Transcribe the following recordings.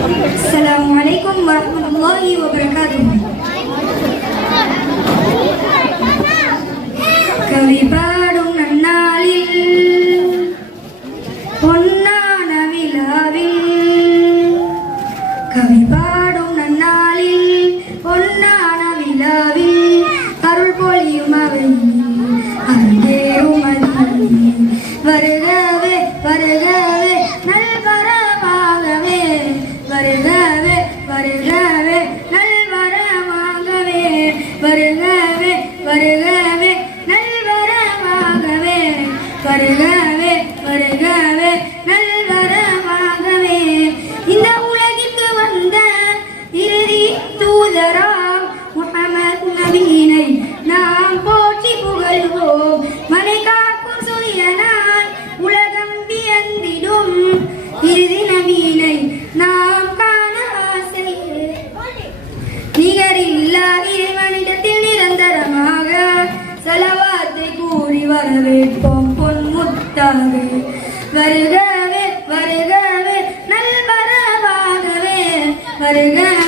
السلام عليكم ورحمة الله وبركاته கவி பாடும் நன்னாளில் பொன்னான விழாவில் கவி Por el grave, por el grave, வரவேற்போம் பொன்முத்தாக வருகவே வருகவே நல்வரவாகவே. வருக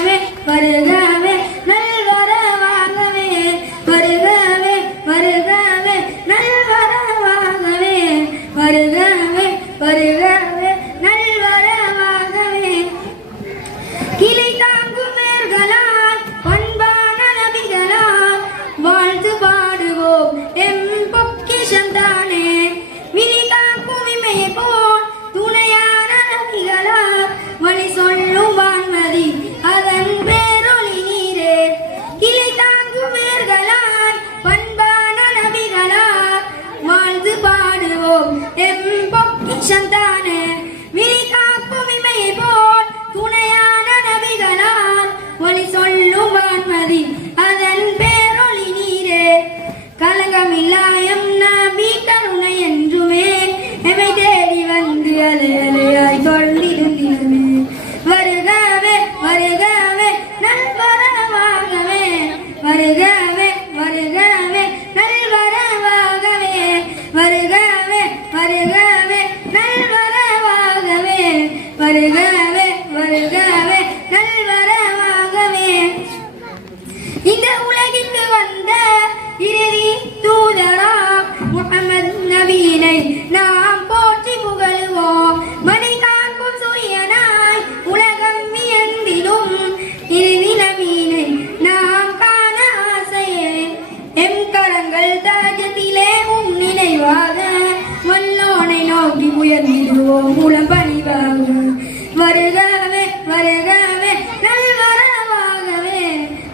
வருக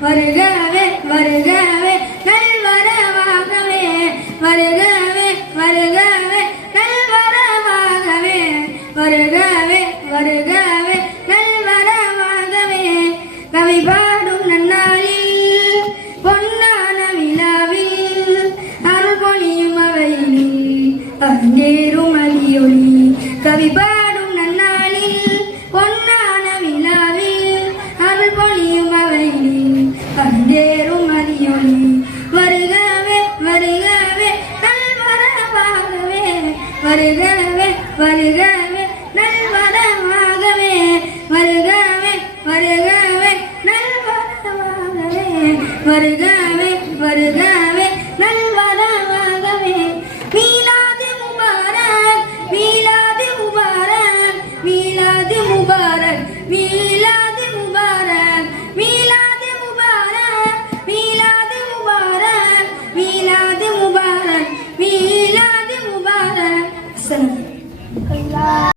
வருகவே வருகவே நல் வரவாகவே வருகவே வருகவே நல் வரவாகவே வருகவே வருகவே நல் வரவாகவே கவி பாடும் நன்னாளில் பொன்னான விழாவில் அருள் பொழியும் அவையில் அங்கேறும் அடியொளி. கவி பாடும் வருகவே நல்வரமாகவே வருகவே வருகவே நல்வரமாகவே வருகவே வருகவே.